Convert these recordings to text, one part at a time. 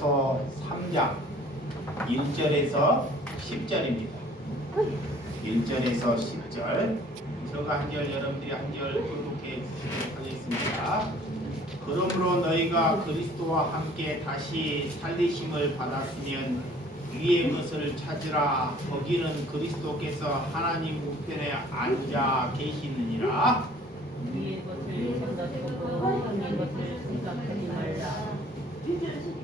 고린도전서 3장 1절에서 10절입니다. 1절에서 10절. 저가 한 절, 여러분들이 한 절 교독해 주시도록 하겠습니다. 그러므로 너희가 그리스도와 함께 다시 살리심을 받았으면 위의 것을 찾으라. 거기는 그리스도께서 하나님 우편에 앉아 계시느니라. 위의 것을 생각하고 땅의 것을 생각하지 말라.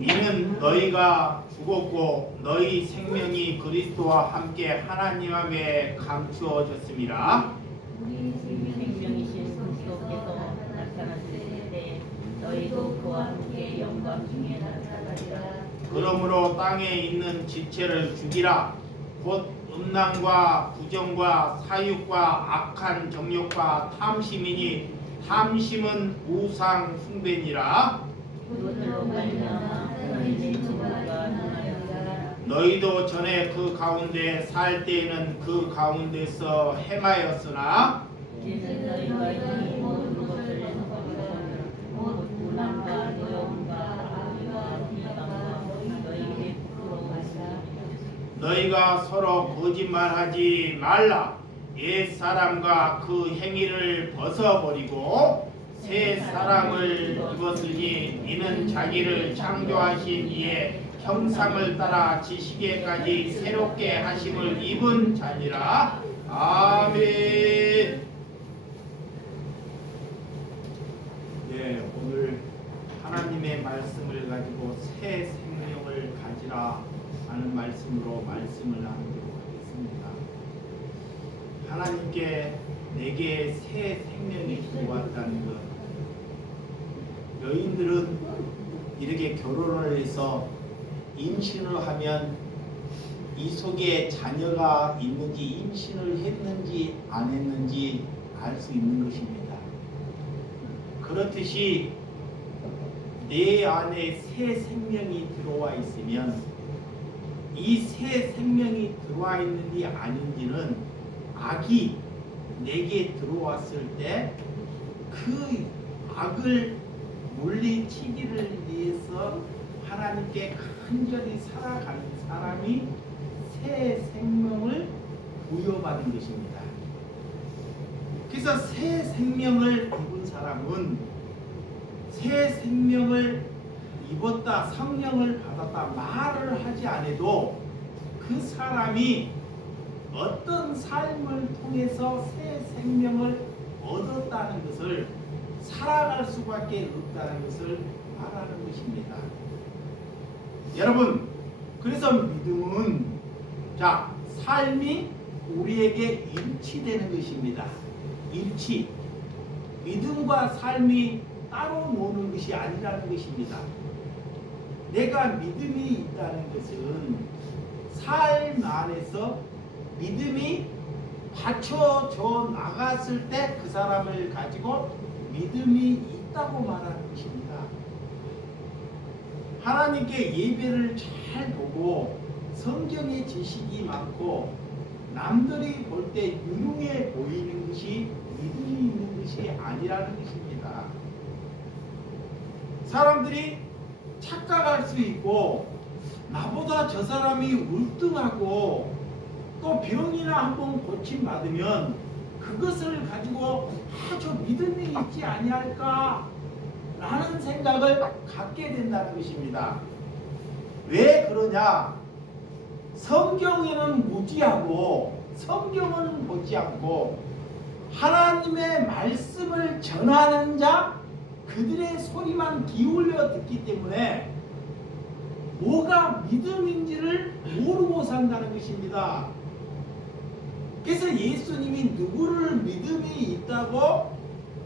이는 너희가 죽었고 너희 생명이 그리스도와 함께 하나님 앞에 감추어졌습니다. 우리 생명이신 그리스도께서 나타나실 때 너희도 그와 함께 영광 중에 나타나리라. 그러므로 땅에 있는 지체를 죽이라. 곧 음란과 부정과 사육과 악한 정욕과 탐심이니 탐심은 우상 숭배니라. 그것들로 말미암아 하나님의 진노가 임하였으나 너희도 전에 그 가운데 살 때에는 그 가운데서 헤매였으나 이제는 너희가 이 모든 것을 버리고 곧 음란과 노욕과 악의와 비방과 너희에게 부끄러워하시라. 너희가 서로 거짓말하지 말라. 옛 사람과 그 행위를 벗어버리고 새 사람을 입었으니 이는 자기를 창조하신 이의 형상을 따라 지식에까지 새롭게 하심을 입은 자니라. 아멘. 네, 오늘 하나님의 말씀을 가지고 새 생명을 가지라 하는 말씀으로 말씀을 나누도록 하겠습니다. 하나님께 내게 새 생명이 들어왔다는 것. 여인들은 이렇게 결혼을 해서 임신을 하면 이 속에 자녀가 있는지 임신을 했는지 안 했는지 알 수 있는 것입니다. 그렇듯이 내 안에 새 생명이 들어와 있으면 이 새 생명이 들어와 있는지 아닌지는 악이 내게 들어왔을 때 그 악을 물리치기를 위해서 하나님께 간절히 살아가는 사람이 새 생명을 부여받은 것입니다. 그래서 새 생명을 입은 사람은 새 생명을 입었다, 성령을 받았다 말을 하지 않아도 그 사람이 어떤 삶을 통해서 새 생명을 얻었다는 것을 살아갈 수밖에 없다는 것을 말하는 것입니다. 여러분, 그래서 믿음은 삶이 우리에게 일치되는 것입니다. 일치. 믿음과 삶이 따로 노는 것이 아니라는 것입니다. 내가 믿음이 있다는 것은 삶 안에서 믿음이 받쳐져 나갔을 때 그 사람을 가지고 믿음이 있다고 말하는 것입니다. 하나님께 예배를 잘 보고 성경의 지식이 많고 남들이 볼 때 유능해 보이는 것이 믿음이 있는 것이 아니라는 것입니다. 사람들이 착각할 수 있고 나보다 저 사람이 울등하고 또 병이나 한번 고침받으면 그것을 가지고 저 믿음이 있지 아니할까 라는 생각을 갖게 된다는 것입니다. 왜 그러냐? 성경에는 무지하고 성경은 보지 않고 하나님의 말씀을 전하는 자 그들의 소리만 기울여 듣기 때문에 뭐가 믿음인지를 모르고 산다는 것입니다. 그래서 예수님이 누구를 믿음이 있다고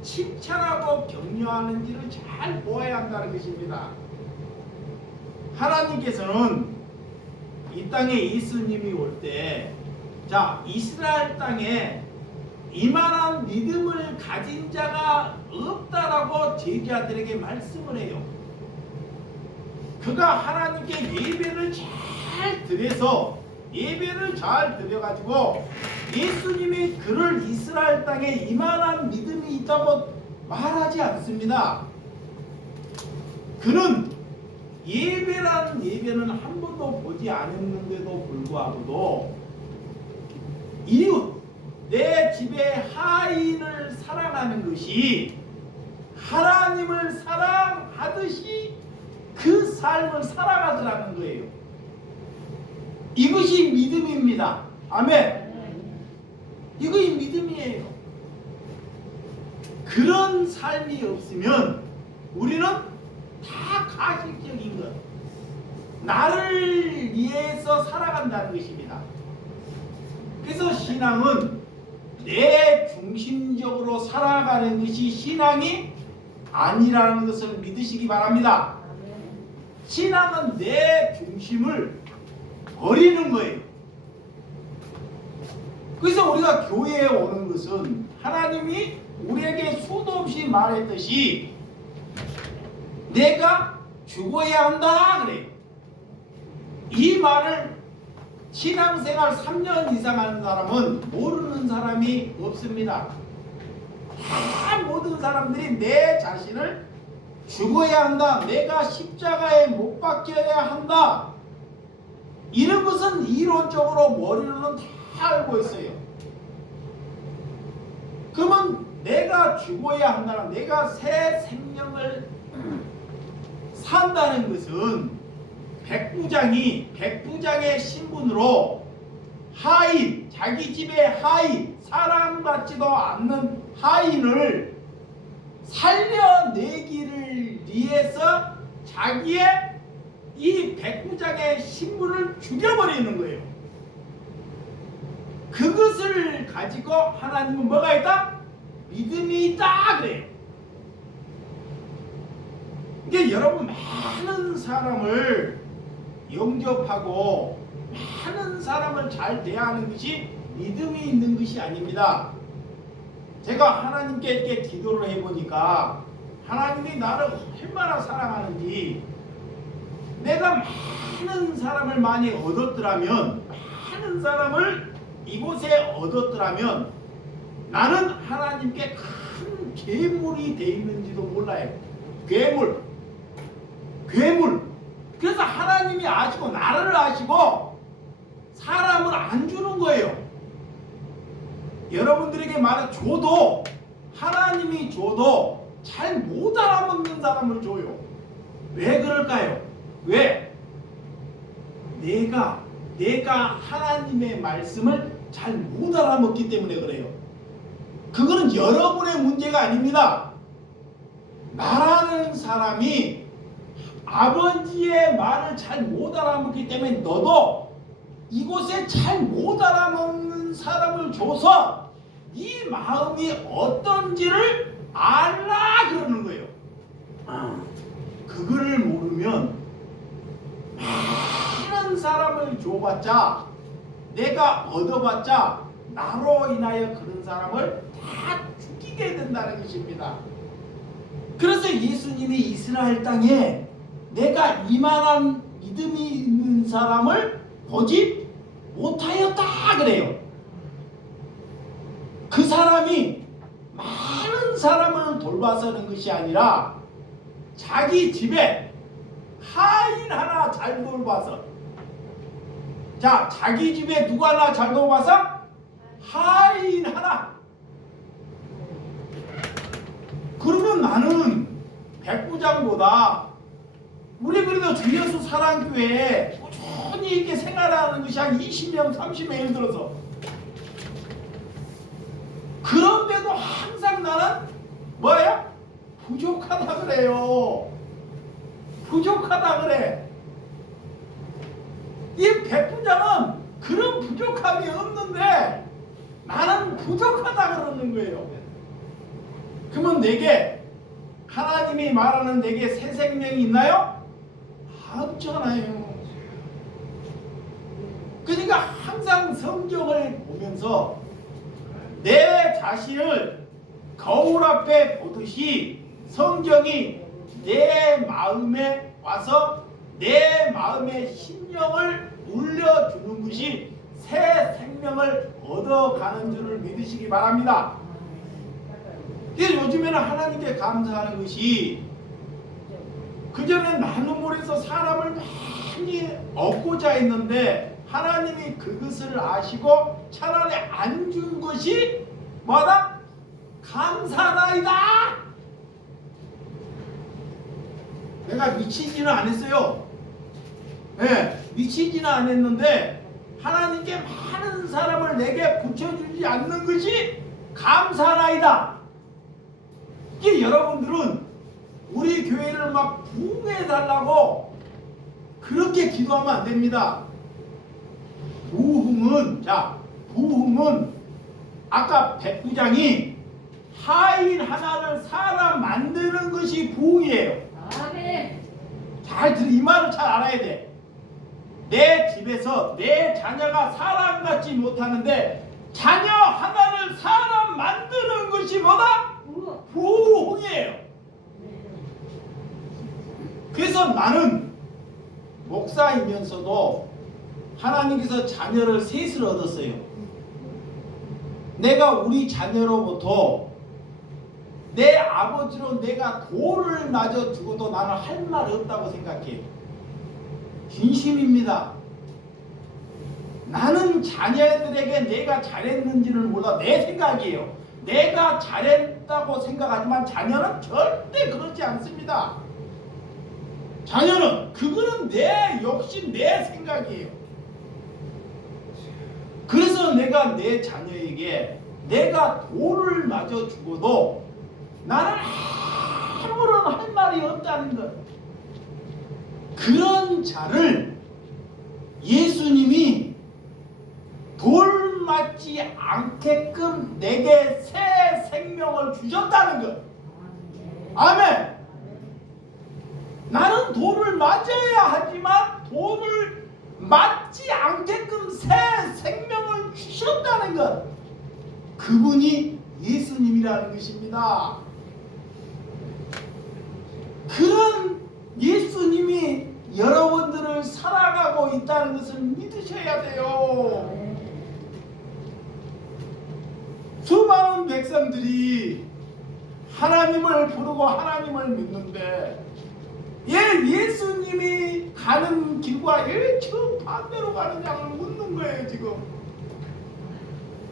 칭찬하고 격려하는지를 잘 보아야 한다는 것입니다. 하나님께서는 이 땅에 예수님이 올 때 이스라엘 땅에 이만한 믿음을 가진 자가 없다라고 제자들에게 말씀을 해요. 그가 하나님께 예배를 잘 드려서 예배를 잘 드려가지고 예수님이 그를 이스라엘 땅에 이만한 믿음이 있다고 말하지 않습니다. 그는 예배라는 예배는 한 번도 보지 않았는데도 불구하고도 이웃, 내 집의 하인을 사랑하는 것이 하나님을 사랑하듯이 그 삶을 살아가더라는 거예요. 이것이 믿음입니다. 아멘. 이것이 믿음이에요. 그런 삶이 없으면 우리는 다 가식적인 것, 나를 위해서 살아간다는 것입니다. 그래서 신앙은 내 중심적으로 살아가는 것이 신앙이 아니라는 것을 믿으시기 바랍니다. 신앙은 내 중심을 버리는 거예요. 그래서 우리가 교회에 오는 것은 하나님이 우리에게 수도 없이 말했듯이 내가 죽어야 한다 그래요. 이 말을 신앙생활 3년 이상 하는 사람은 모르는 사람이 없습니다. 다 모든 사람들이 내 자신을 죽어야 한다, 내가 십자가에 못 박혀야 한다, 이런 것은 이론적으로 머리로는 다 알고 있어요. 그러면 내가 죽어야 한다는, 내가 새 생명을 산다는 것은 백부장의 신분으로 하인, 자기 집의 하인, 사랑받지도 않는 하인을 살려내기를 위해서 자기의 이 백부장의 신분을 죽여버리는 거예요. 그것을 가지고 하나님은 뭐가 있다? 믿음이 있다 그래요. 이게 여러분, 많은 사람을 영접하고 많은 사람을 잘 대하는 것이 믿음이 있는 것이 아닙니다. 제가 하나님께 이렇게 기도를 해보니까 하나님이 나를 얼마나 사랑하는지, 내가 많은 사람을 많이 얻었더라면, 많은 사람을 이곳에 얻었더라면 나는 하나님께 큰 괴물이 돼 있는지도 몰라요. 괴물. 그래서 하나님이 아시고 나를 아시고 사람을 안 주는 거예요. 여러분들에게 말해 줘도, 하나님이 줘도 잘 못 알아먹는 사람을 줘요. 왜 그럴까요? 왜? 내가 하나님의 말씀을 잘 못 알아먹기 때문에 그래요. 그거는 여러분의 문제가 아닙니다. 나라는 사람이 아버지의 말을 잘 못 알아먹기 때문에 너도 이곳에 잘 못 알아먹는 사람을 줘서 네 마음이 어떤지를 알라 그러는 거예요. 그거를 모르면 많은 사람을 줘봤자, 내가 얻어봤자 나로 인하여 그런 사람을 다 죽이게 된다는 것입니다. 그래서 예수님이 이스라엘 땅에 내가 이만한 믿음이 있는 사람을 보지 못하였다 그래요. 그 사람이 많은 사람을 돌봐서는 것이 아니라 자기 집에 하인 하나 잘 돌봐서, 자, 자기 집에 누구 하나 잘 돌봐서? 하인 하나. 그러면 나는 백부장보다, 우리 그래도 주 예수 사랑교회에 꾸준히 이렇게 생활하는 것이 한 20년, 30년 예를 들어서, 그런데도 항상 나는 뭐야? 부족하다 그래요. 부족하다 그래. 이 백부장은 그런 부족함이 없는데 나는 부족하다 그러는 거예요. 그러면 내게, 하나님이 말하는 내게 새 생명이 있나요? 없잖아요. 그러니까 항상 성경을 보면서 내 자신을 거울 앞에 보듯이 성경이 내 마음에 와서 내 마음의 심령을 울려주는 것이 새 생명을 얻어가는 줄을 믿으시기 바랍니다. 그래서 요즘에는 하나님께 감사하는 것이 그전에 나눔을해서 사람을 많이 얻고자 했는데 하나님이 그것을 아시고 차라리 안 준 것이 뭐다? 감사나이다. 내가 미치지는 않았어요. 미치지는 않았는데 하나님께 많은 사람을 내게 붙여주지 않는 것이 감사나이다. 이게 여러분들은 우리 교회를 막 부흥해달라고 그렇게 기도하면 안 됩니다. 부흥은 아까 백부장이 하인 하나를 사람 만드는 것이 부흥이에요. 아멘. 이 말을 잘 알아야 돼. 내 집에서 내 자녀가 사람 같지 못하는데 자녀 하나를 사람 만드는 것이 뭐다? 부흥이에요. 그래서 나는 목사이면서도 하나님께서 자녀를 셋을 얻었어요. 내가 우리 자녀로부터 내 아버지로 내가 돌을 마저 주고도 나는 할 말 없다고 생각해요. 진심입니다. 나는 자녀들에게 내가 잘했는지는 몰라. 내 생각이에요. 내가 잘했다고 생각하지만 자녀는 절대 그렇지 않습니다. 자녀는 그거는 역시 내 생각이에요. 그래서 내가 내 자녀에게 내가 돌을 마저 주고도 나는 아무런 할 말이 없다는 것. 그런 자를 예수님이 돌 맞지 않게끔 내게 새 생명을 주셨다는 것. 아멘. 나는 돌을 맞아야 하지만 돌을 맞지 않게끔 새 생명을 주셨다는 것. 그분이 예수님이라는 것입니다. 그런 예수님이 여러분들을 살아가고 있다는 것을 믿으셔야 돼요. 수많은 백성들이 하나님을 부르고 하나님을 믿는데 예수님이 가는 길과 왜 정반대로 가느냐고 묻는 거예요. 지금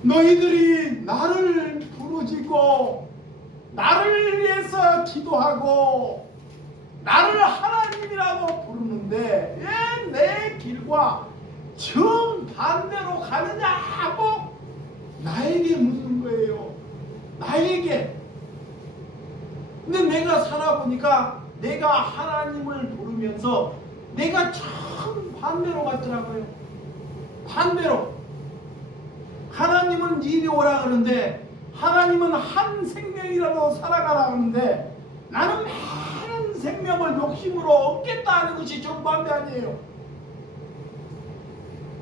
너희들이 나를 부르짖고 나를 위해서 기도하고 나를 하나님이라고 부르는데 왜 내 길과 정반대로 가느냐고 나에게 묻는 거예요. 나에게. 근데 내가 살아보니까 내가 하나님을 부르면서 내가 정반대로 갔더라고요. 반대로. 하나님은 이리 오라 그러는데 하나님은 한 생명이라도 살아가라 그러는데 나는 많은 생명을 욕심으로 얻겠다 하는 것이 정반대 아니에요.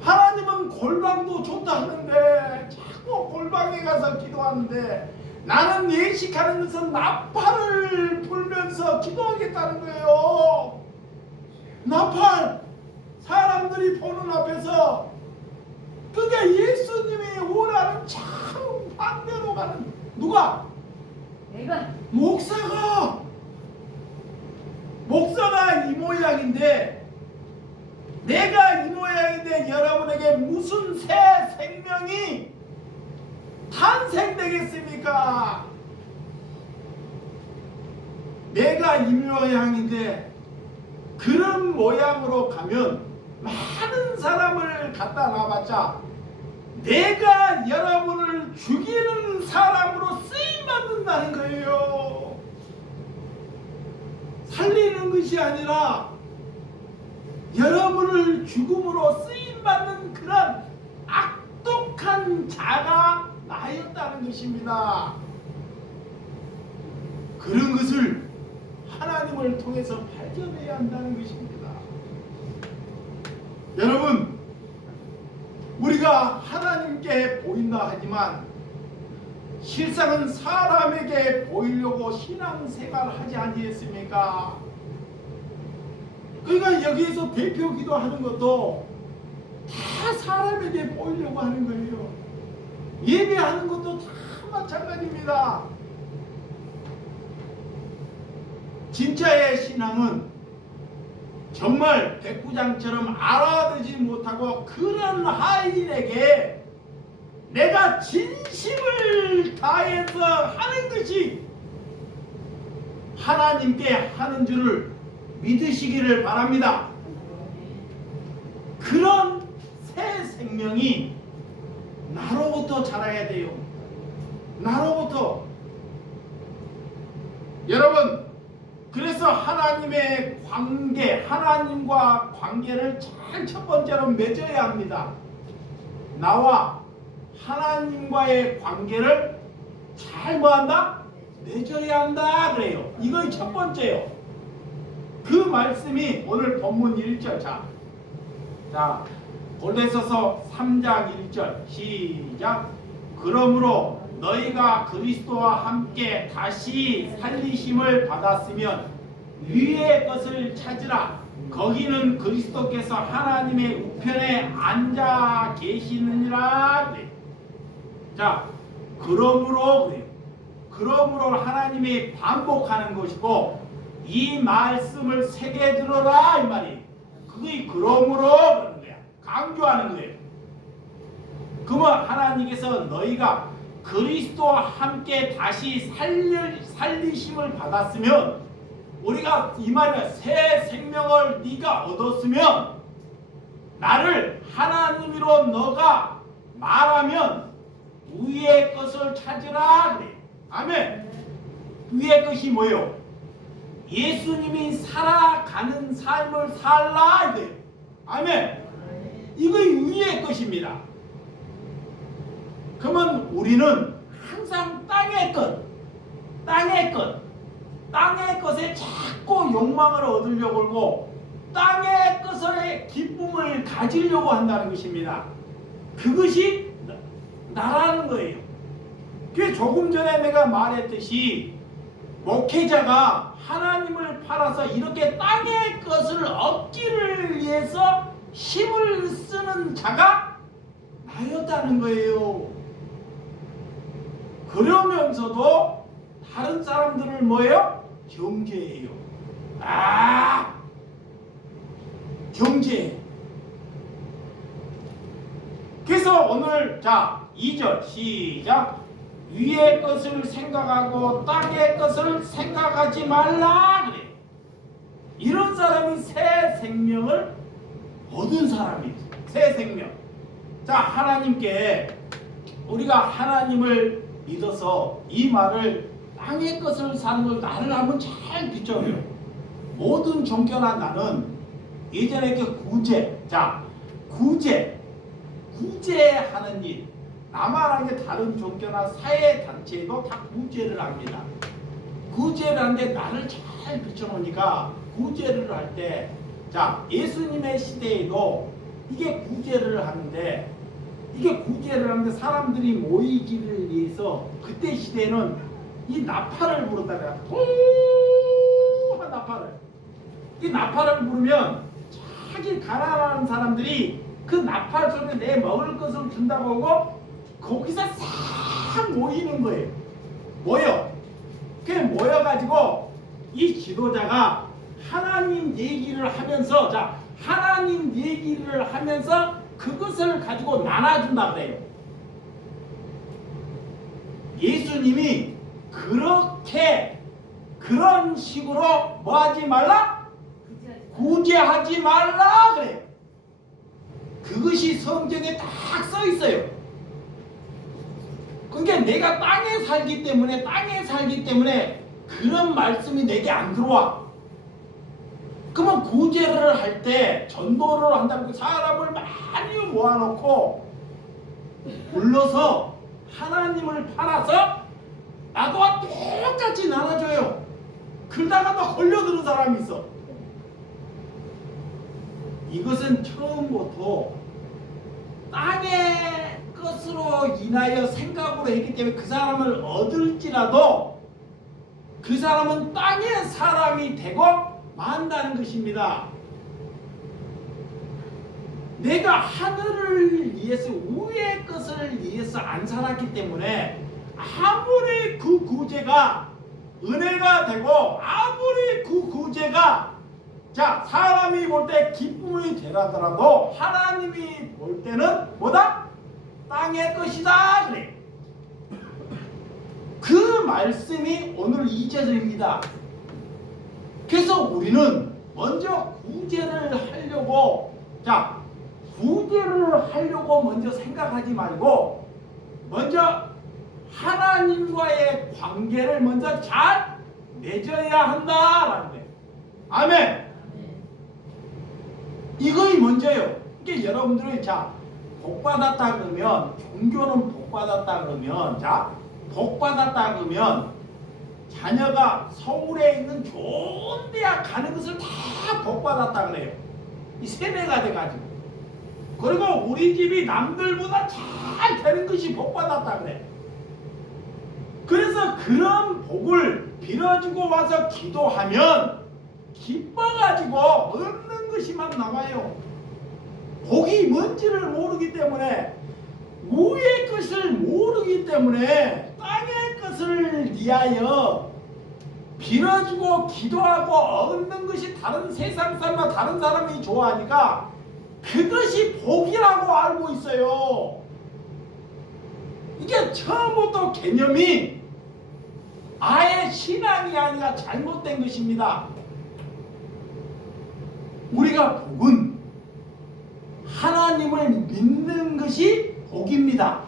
하나님은 골방도 좋다 하는데 자꾸 골방에 가서 기도하는데 나는 예식하는 것은 나팔을 불면서 기도하겠다는 거예요. 나팔 사람들이 보는 앞에서 그게 예수님이 오라는 참 반대로 가는 누가? 내가 목사가 이 모양인데 내가 이 모양인데 여러분에게 무슨 새 생명이 탄생되겠습니까? 내가 이 모양인데 그런 모양으로 가면 많은 사람을 갖다 놔봤자 내가 여러분을 죽이는 사람으로 쓰임받는다는 거예요. 살리는 것이 아니라 여러분을 죽음으로 쓰임받는 그런 악독한 자가 나였다는 것입니다. 그런 것을 하나님을 통해서 발견해야 한다는 것입니다. 여러분, 우리가 하나님께 보인다 하지만 실상은 사람에게 보이려고 신앙생활을 하지 아니했습니까? 그러니까 여기에서 대표 기도하는 것도 다 사람에게 보이려고 하는 거예요. 예배하는 것도 다 마찬가지입니다. 진짜의 신앙은 정말 백부장처럼 알아듣지 못하고 그런 하인에게 내가 진심을 다해서 하는 것이 하나님께 하는 줄을 믿으시기를 바랍니다. 그런 새 생명이 나로부터 자라야 돼요. 나로부터. 여러분, 그래서 하나님의 관계, 하나님과 관계를 잘 첫 번째로 맺어야 합니다. 나와 하나님과의 관계를 잘 뭐한다? 맺어야 한다 그래요. 이건 첫 번째요. 그 말씀이 오늘 본문 1절. 자, 골로새서 3장 1절 시작. 그러므로 너희가 그리스도와 함께 다시 살리심을 받았으면 위의 것을 찾으라. 거기는 그리스도께서 하나님의 우편에 앉아 계시느니라 그래요. 자, 그러므로 그래요. 그러므로 하나님이 반복하는 것이고 이 말씀을 새겨 들어라 이 말이에요. 그게 그러므로 그러는 거야. 강조하는 거예요. 그러면 하나님께서 너희가 그리스도와 함께 다시 살리심을 받았으면 우리가 이 말이야. 새 생명을 네가 얻었으면 나를 하나님으로 너가 말하면 위의 것을 찾으라 그래. 아멘. 위의 것이 뭐예요? 예수님이 살아가는 삶을 살라 이거예요. 아멘. 이거 위의 것입니다. 그러면 우리는 항상 땅의 것에 자꾸 욕망을 얻으려고 하고 땅의 것의 기쁨을 가지려고 한다는 것입니다. 그것이 나라는 거예요. 그 조금 전에 내가 말했듯이 목회자가 하나님을 팔아서 이렇게 땅의 것을 얻기를 위해서 힘을 쓰는 자가 나였다는 거예요. 그러면서도 다른 사람들을 뭐예요? 경계해요. 경계. 그래서 오늘 2절 시작. 위의 것을 생각하고 땅의 것을 생각하지 말라 그래. 이런 사람이 새 생명을 얻은 사람이에요. 새 생명. 하나님께 우리가 하나님을 믿어서 이 말을 땅의 것을 사는 걸 나를 한번 잘 비춰요. 모든 종교나 나는 예전에 구제하는 일. 나만 하는 게 다른 종교나 사회 단체도 다 구제를 합니다. 구제를 하는데 나를 잘 비춰놓으니까 구제를 할 때, 예수님의 시대에도 이게 구제를 하는데 사람들이 모이기를 위해서 그때 시대에는 이 나팔을 부르다가 한 나팔을. 이 나팔을 부르면 자기 가난한 사람들이 그 나팔 소리에 내 먹을 것을 준다고 하고 거기서 싹 모이는 거예요. 모여가지고 이 지도자가 하나님 얘기를 하면서 그것을 가지고 나눠준다 그래요. 예수님이 그런 식으로 뭐하지 말라? 구제하지 말라 그래요. 그것이 성경에 딱 써 있어요. 그러니까 내가 땅에 살기 때문에 그런 말씀이 내게 안 들어와. 그러면 구제를 할 때 전도를 한다고 사람을 많이 모아놓고 불러서 하나님을 팔아서 나도와 똑같이 나눠줘요. 그러다가 또 걸려드는 사람이 있어. 이것은 처음부터 땅의 것으로 인하여 생각으로 했기 때문에 그 사람을 얻을지라도 그 사람은 땅의 사람이 되고 만다는 것입니다. 내가 하늘을 위해서 위의 것을 위해서 안 살았기 때문에 아무리 그 구제가 은혜가 되고 아무리 그 구제가 자, 사람이 볼 때 기쁨이 되라더라도 하나님이 볼 때는 뭐다? 땅의 것이다 그래. 그 말씀이 오늘 2절입니다. 그래서 우리는 먼저 구제를 하려고, 자, 구제를 하려고 먼저 생각하지 말고 먼저 하나님과의 관계를 먼저 잘 맺어야 한다라는 거예요. 아멘. 이거이 먼저요. 이게 여러분들이 자, 복받았다 그러면, 종교는 복받았다 그러면, 자, 복받았다 그러면 자녀가 서울에 있는 좋은 대학 가는 것을 다 복받았다 그래요. 이 세뇌가 돼가지고. 그리고 우리 집이 남들보다 잘 되는 것이 복받았다 그래. 그래서 그런 복을 빌어주고 와서 기도하면 기뻐가지고 얻는 것이만 나와요. 복이 뭔지를 모르기 때문에, 위의 것을 모르기 때문에 땅의 것을 위하여 빌어주고 기도하고 얻는 것이 다른 세상 사람과 다른 사람이 좋아하니까 그것이 복이라고 알고 있어요. 이게 처음부터 개념이 아예 신앙이 아니라 잘못된 것입니다. 우리가 복은 하나님을 믿는 것이 복입니다.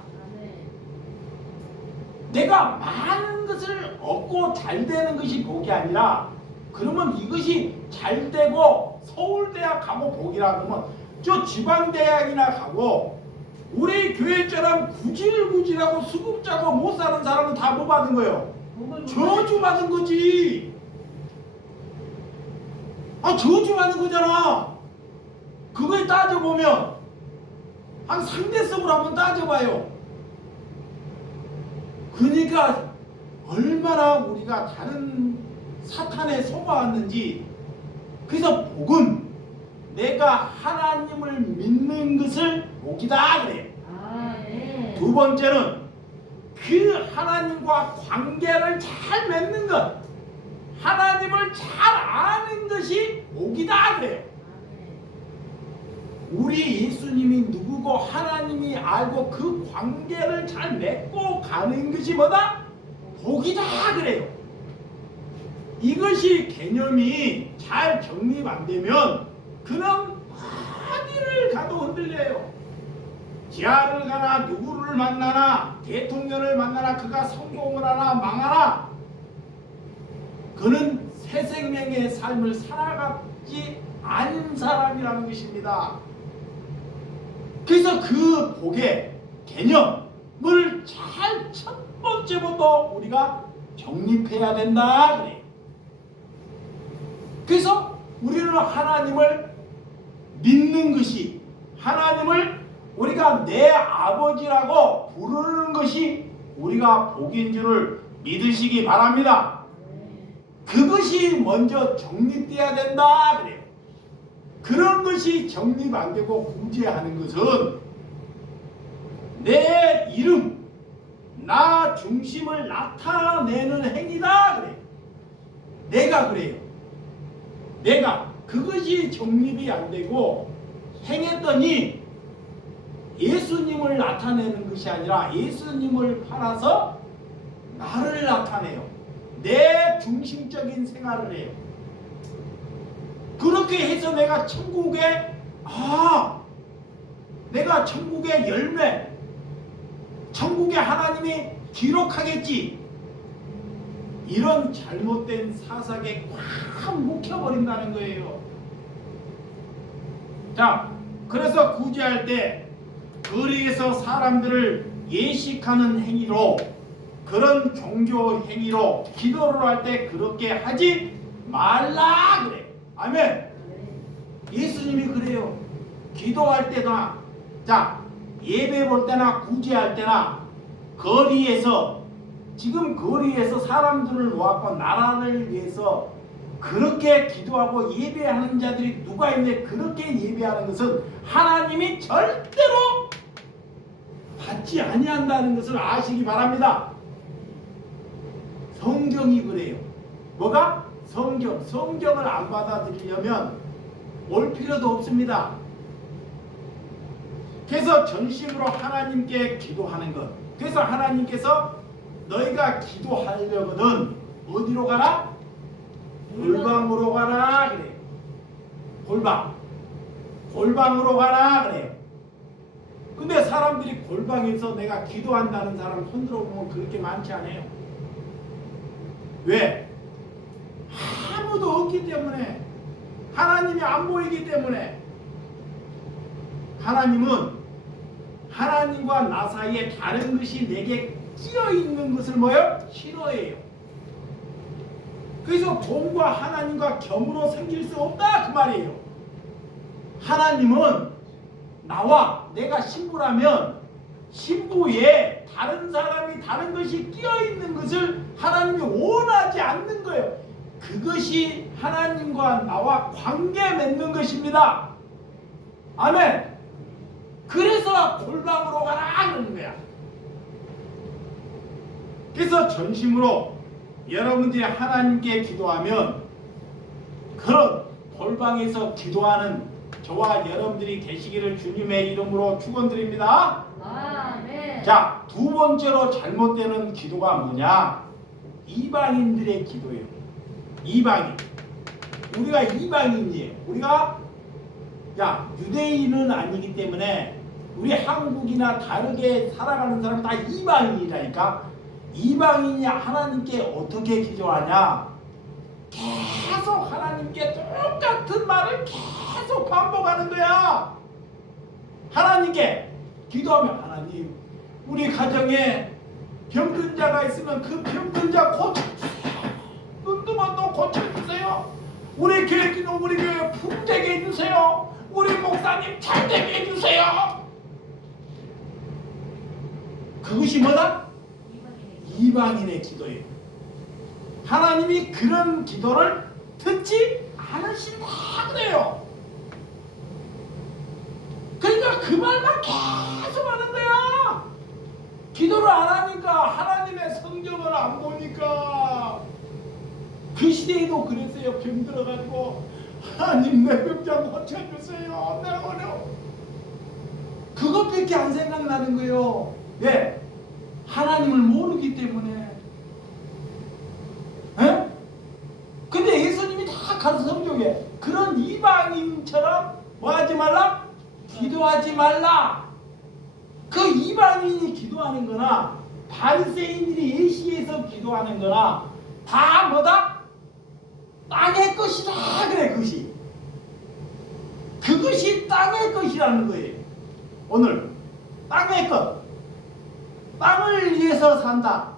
내가 많은 것을 얻고 잘 되는 것이 복이 아니라, 그러면 이것이 잘 되고 서울대학 가고 복이라 그러면 저 지방대학이나 가고 우리 교회처럼 구질구질하고 수급자고 못 사는 사람은 다 뭐 받은 거예요? 저주 받은 거지. 아, 저주 받은 거잖아. 그거에 따져보면 한 상대성으로 한번 따져봐요. 그러니까 얼마나 우리가 다른 사탄에 속아왔는지. 그래서 복은 내가 하나님을 믿는 것을 복이다 그래. 두 번째는 그 하나님과 관계를 잘 맺는 것, 하나님을 잘 아는 것이 복이다 그래요. 우리 예수님이 누구고 하나님이 알고 그 관계를 잘 맺고 가는 것이 뭐다? 복이다 그래요. 이것이 개념이 잘 정립 안 되면 그는 어디를 가도 흔들려요. 지하를 가나 누구를 만나나 대통령을 만나나 그가 성공을 하나 망하나 그는 새 생명의 삶을 살아가지 않은 사람이라는 것입니다. 그래서 그 복의 개념을 잘 첫 번째부터 우리가 정립해야 된다 그래. 그래서 우리는 하나님을 믿는 것이, 하나님을 우리가 내 아버지라고 부르는 것이 우리가 복인 줄을 믿으시기 바랍니다. 그것이 먼저 정립돼야 된다 그래요. 그런 것이 정립 안 되고 구제하는 것은 내 이름, 나 중심을 나타내는 행위다 그래요. 내가 그래요. 내가 그것이 정립이 안 되고 행했더니 예수님을 나타내는 것이 아니라 예수님을 팔아서 나를 나타내요. 내 중심적인 생활을 해요. 그렇게 해서 내가 천국에, 내가 천국의 열매, 천국에 하나님이 기록하겠지, 이런 잘못된 사상에 꽉 묵혀버린다는 거예요. 자, 그래서 구제할 때 거리에서 사람들을 예식하는 행위로, 그런 종교 행위로 기도를 할 때 그렇게 하지 말라 그래. 아멘. 예수님이 그래요. 기도할 때나, 자, 예배 볼 때나 구제할 때나 거리에서, 지금 거리에서 사람들을 놓았고 나라를 위해서 그렇게 기도하고 예배하는 자들이 누가 있는데, 그렇게 예배하는 것은 하나님이 절대로 받지 아니한다는 것을 아시기 바랍니다. 성경이 그래요. 뭐가? 성경을 안 받아들이려면 올 필요도 없습니다. 그래서 전심으로 하나님께 기도하는 것. 그래서 하나님께서 너희가 기도하려거든 어디로 가라? 골방으로 가라 그래요. 골방으로 가라 그래요. 근데 사람들이 골방에서 내가 기도한다는 사람 손 들어보면 그렇게 많지 않아요. 왜? 아무도 없기 때문에, 하나님이 안 보이기 때문에. 하나님은 하나님과 나 사이에 다른 것이 내게 끼어 있는 것을 뭐요? 싫어해요. 그래서 돈과 하나님과 겸으로 생길 수 없다 그 말이에요. 하나님은 나와 내가 신부라면 신부에 다른 사람이 다른 것이 끼어 있는 것을 하나님이 원하지 않는 거예요. 그것이 하나님과 나와 관계 맺는 것입니다. 아멘. 그래서 골방으로 가라 그러는 거야. 그래서 전심으로 여러분들이 하나님께 기도하면 그런 골방에서 기도하는 저와 여러분들이 되시기를 주님의 이름으로 축원드립니다. 아멘. 자, 두 번째로 잘못되는 기도가 뭐냐? 이방인들의 기도예요. 이방인. 우리가 이방인이에요. 우리가 유대인은 아니기 때문에 우리 한국이나 다르게 살아가는 사람 다 이방인이라니까. 이방인이 하나님께 어떻게 기도하냐? 계속 하나님께 똑같은 말을 계속 반복하는 거야. 하나님께 기도하면 하나님, 우리 가정에 병든 자가 있으면 그 병든 자 고쳐주세요. 눈뜨면 또 고쳐주세요. 우리 교회 기도 우리 교회 풍되게 해주세요. 우리 목사님 잘되게 해주세요. 그것이 뭐다? 이방인의 기도예요. 하나님이 그런 기도를 듣지 않으신다 그래요. 그러니까 그 말만 계속 하는 거야. 기도를 안 하니까 하나님의 성경을 안 보니까. 그 시대에도 그랬어요. 병들어가지고 하나님 내 병장 고쳐주세요. 내가 어려워. 그것밖에 안 생각나는 거예요. 예. 하나님을 모르기 때문에. 예? 근데 예수님이 다 가르쳐 성경에 그런 이방인처럼 뭐 하지 말라? 기도하지 말라. 그 이방인이 기도하는 거나 바리새인들이 예시에서 기도하는 거나 다 뭐다? 땅의 것이다 그래. 그것이 땅의 것이라는 거예요. 오늘 땅의 것, 땅을 위해서 산다.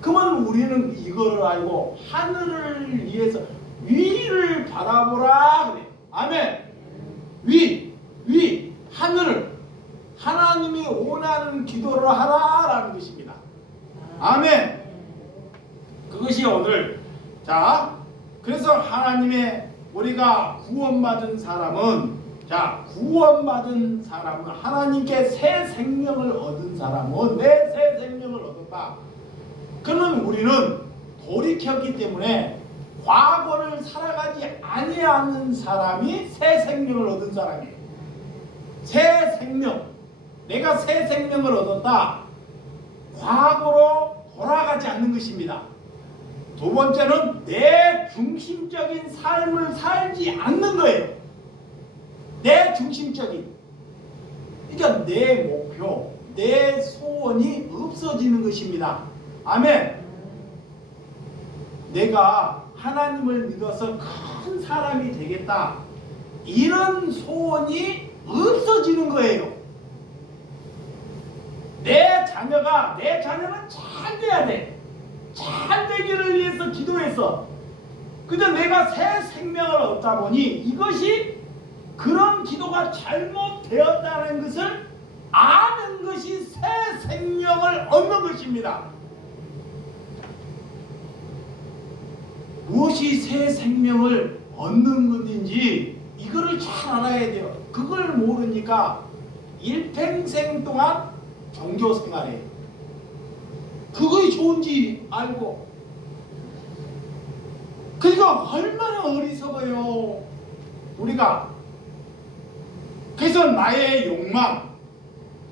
그러면 우리는 이거를 알고 하늘을 위해서 위를 바라보라 그래. 아멘. 위 하늘을 하나님이 원하는 기도를 하라라는 것입니다. 아멘. 그것이 오늘 그래서 하나님의 우리가 구원받은 사람은 하나님께 새 생명을 얻은 사람은 왜 새 생명을 얻었다? 그러면 우리는 돌이켰기 때문에 과거를 살아가지 아니하는 사람이 새 생명을 얻은 사람이에요. 새 생명. 내가 새 생명을 얻었다. 과거로 돌아가지 않는 것입니다. 두 번째는 내 중심적인 삶을 살지 않는 거예요. 내 중심적인. 그러니까 내 목표, 내 소원이 없어지는 것입니다. 아멘. 내가 하나님을 믿어서 큰 사람이 되겠다. 이런 소원이 없어지는 거예요. 내 자녀는 잘 돼야 돼. 잘 되기를 위해서 기도했어. 근데 내가 새 생명을 얻다 보니 이것이 그런 기도가 잘못되었다는 것을 아는 것이 새 생명을 얻는 것입니다. 무엇이 새 생명을 얻는 것인지 이거를 잘 알아야 돼요. 그걸 모르니까 일평생 동안 종교 생활해. 그것이 좋은지 알고 그러니까 얼마나 어리석어요 우리가. 그래서 나의 욕망,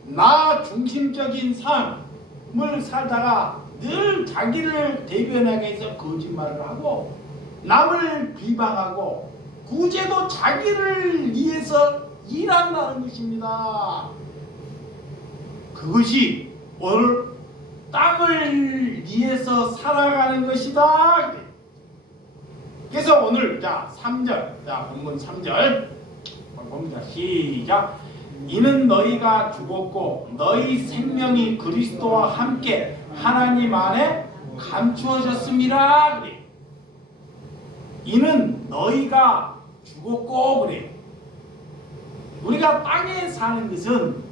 나 중심적인 삶을 살다가 늘 자기를 대변하기 위해서 거짓말을 하고 남을 비방하고 구제도 자기를 위해서 일한다는 것입니다. 그것이 오늘 땅을 위해서 살아가는 것이다. 그래서 오늘 자 3절, 자 본문 3절 봅니다. 시작. 이는 너희가 죽었고 너희 생명이 그리스도와 함께 하나님 안에 감추어졌습니다. 그래. 이는 너희가 죽었고 그래. 우리가 땅에 사는 것은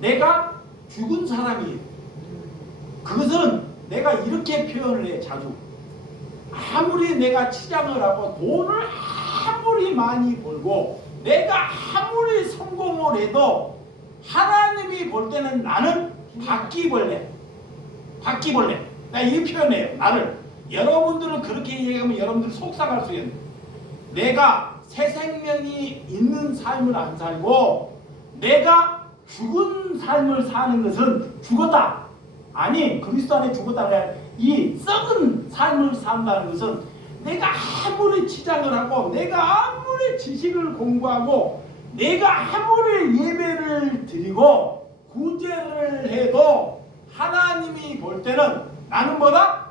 내가 죽은 사람이에요. 그것은 내가 이렇게 표현을 해 자주. 아무리 내가 치장을 하고 돈을 아무리 많이 벌고 내가 아무리 성공을 해도 하나님이 볼 때는 나는 바퀴벌레. 나 이 표현해요. 나를. 여러분들은 그렇게 얘기하면 여러분들 속상할 수 있는데 내가 새 생명이 있는 삶을 안 살고 내가 죽은 삶을 사는 것은 죽었다. 아니 그리스도 안에 죽었다. 이 썩은 삶을 산다는 것은 내가 아무리 치장을 하고 내가 아무리 지식을 공부하고 내가 아무리 예배를 드리고 구제를 해도 하나님이 볼 때는 나는 뭐다?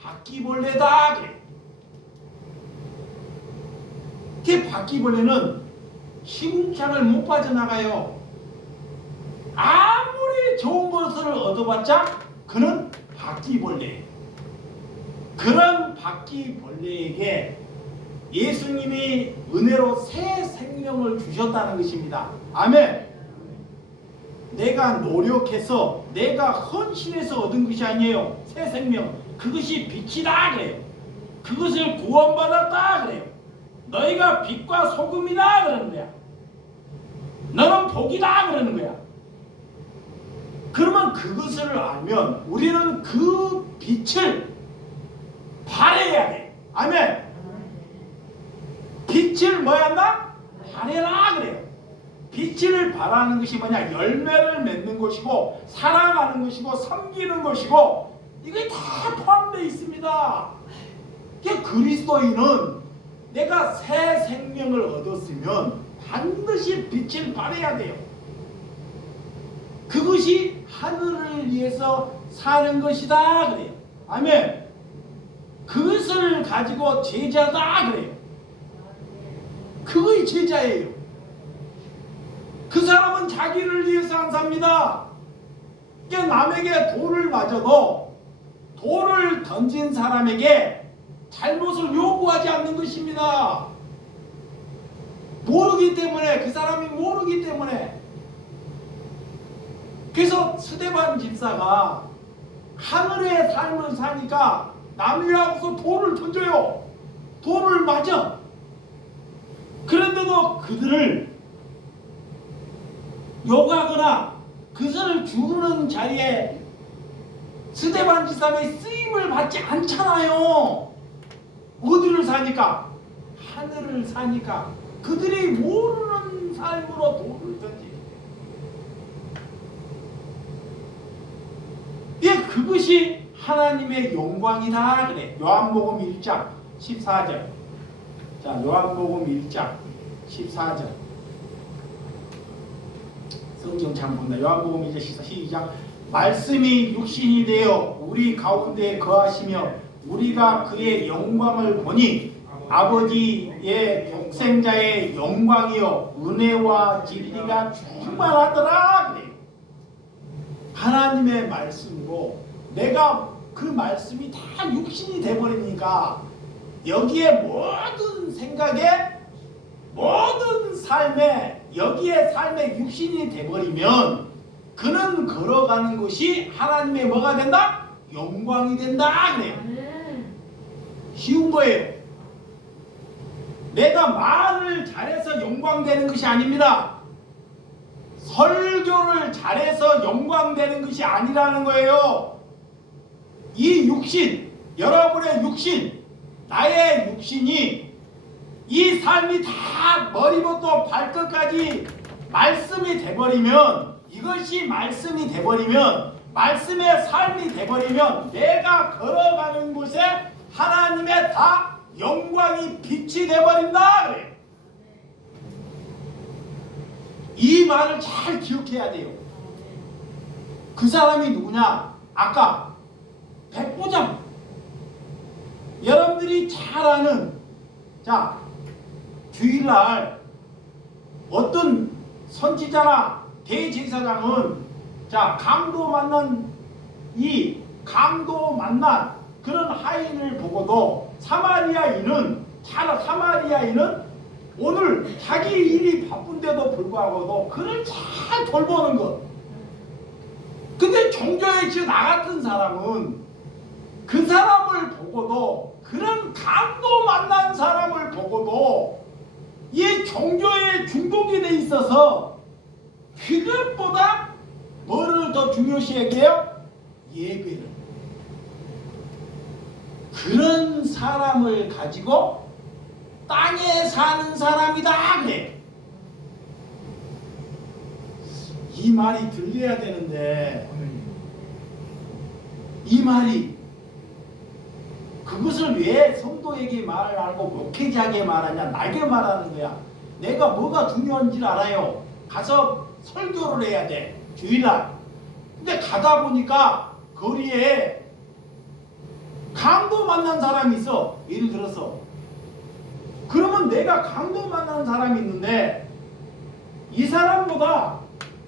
바퀴벌레다. 그래. 그 바퀴벌레는 시궁창을 못 빠져나가요. 아무리 좋은 것을 얻어봤자 그는 바퀴벌레예요. 그런 바퀴벌레에게 예수님이 은혜로 새 생명을 주셨다는 것입니다. 아멘. 내가 노력해서 내가 헌신해서 얻은 것이 아니에요. 새 생명. 그것이 빛이다 그래요. 그것을 구원받았다 그래요. 너희가 빛과 소금이다 그러는 거야. 너는 복이다 그러는 거야. 그러면 그것을 알면 우리는 그 빛을 발해야 돼. 아멘. 빛을 뭐 한다? 발해라 그래요. 빛을 발하는 것이 뭐냐? 열매를 맺는 것이고 사랑하는 것이고 섬기는 것이고 이게 다 포함되어 있습니다. 그리스도인은 내가 새 생명을 얻었으면 반드시 빛을 발해야 돼요. 그것이 하늘을 위해서 사는 것이다 그래요. 아멘. 그것을 가지고 제자다 그래요. 그거의 제자예요. 그 사람은 자기를 위해서 안 삽니다. 남에게 돌을 맞아도 돌을 던진 사람에게 잘못을 요구하지 않는 것입니다. 모르기 때문에, 그 사람이 모르기 때문에. 그래서 스데반 집사가 하늘의 삶을 사니까 남이 하고서 돌을 던져요. 돌을 맞아. 그런데도 그들을 욕하거나 그들을 죽이는 자리에 스데반 집사의 쓰임을 받지 않잖아요. 어디를 사니까? 하늘을 사니까. 그들이 모르는 삶으로 돌을 던지. 예, 그것이 하나님의 영광이다 그래. 요한복음 1장 14절. 자, 요한복음 1장 14절. 성경 참 본다. 요한복음 1장 14절 시작. 말씀이 육신이 되어 우리 가운데 거하시며 우리가 그의 영광을 보니 아버지의 독생자의 영광이요 은혜와 진리가 충만하더라 그래. 하나님의 말씀으로 내가 그 말씀이 다 육신이 돼버리니까 여기에 모든 생각에 모든 삶에 여기에 삶에 육신이 돼버리면 그는 걸어가는 것이 하나님의 뭐가 된다? 영광이 된다 그래요. 쉬운 거예요. 내가 말을 잘해서 영광되는 것이 아닙니다. 설교를 잘해서 영광되는 것이 아니라는 거예요. 이 육신, 여러분의 육신, 나의 육신이 이 삶이 다 머리부터 발끝까지 말씀이 돼버리면, 이것이 말씀이 돼버리면, 말씀의 삶이 돼버리면 내가 걸어가는 곳에 하나님의 다 영광이 빛이 돼버린다 그래요. 이 말을 잘 기억해야 돼요. 그 사람이 누구냐? 아까 백부장, 여러분들이 잘 아는, 자, 주일날 어떤 선지자나 대제사장은, 자, 강도 만난 그런 하인을 보고도 사마리아인은 오늘 자기 일이 바쁜데도 불구하고도 그를 잘 돌보는 것. 근데 종교의 주 나 같은 사람은 그 사람을 보고도, 그런 강도 만난 사람을 보고도 이 종교에 중독이 돼 있어서 그것보다 뭐를 더 중요시 여겨요? 예배를. 그런 사람을 가지고 땅에 사는 사람이다 그래. 이 말이 들려야 되는데, 이 말이, 그것을 왜 성도에게 말을 하고 목회자에게 말하냐, 나에게 말하는 거야. 내가 뭐가 중요한지를 알아요. 가서 설교를 해야 돼, 주일날. 근데 가다 보니까 거리에 강도 만난 사람이 있어. 예를 들어서 그러면 내가 강도 만난 사람이 있는데 이 사람보다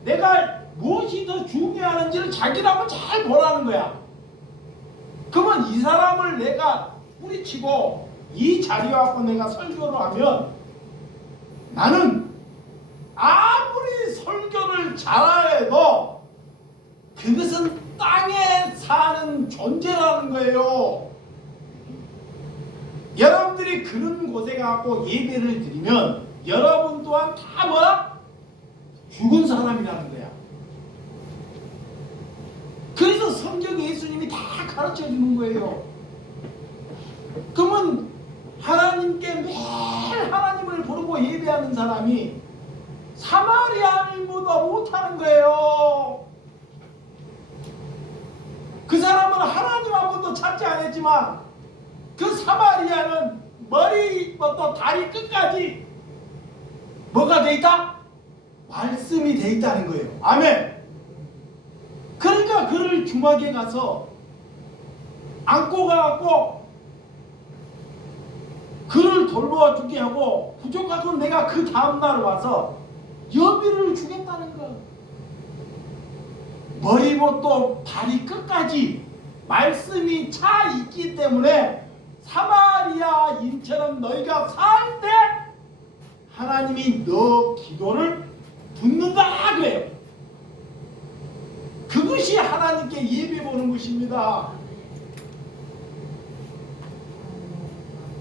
내가 무엇이 더 중요하는지를 자기라면 잘 보라는 거야. 그러면 이 사람을 내가 뿌리치고 이 자리에 와서 내가 설교를 하면 나는 아무리 설교를 잘해도 그것은 땅에 사는 존재라는 거예요. 여러분들이 그런 곳에 가고 예배를 드리면 여러분 또한 다 뭐야? 죽은 사람이라는 거야. 그래서 성경에 예수님이 다 가르쳐 주는 거예요. 그러면 하나님께 매일 하나님을 부르고 예배하는 사람이 사마리아인보다 못하는 거예요. 그 사람은 하나님 한 번도 찾지 않았지만 그 사마리아는 머리부터 다리 끝까지 뭐가 돼 있다? 말씀이 돼 있다는 거예요. 아멘. 그러니까 그를 주막에 가서 안고 가갖고 그를 돌보아주게 하고 부족하면 내가 그 다음날 와서 여비를 주겠다는 거. 머리부터 다리 끝까지 말씀이 차 있기 때문에 사마리아인처럼 너희가 살 때 하나님이 너 기도를 듣는다 그래요. 그것이 하나님께 예배 보는 것입니다.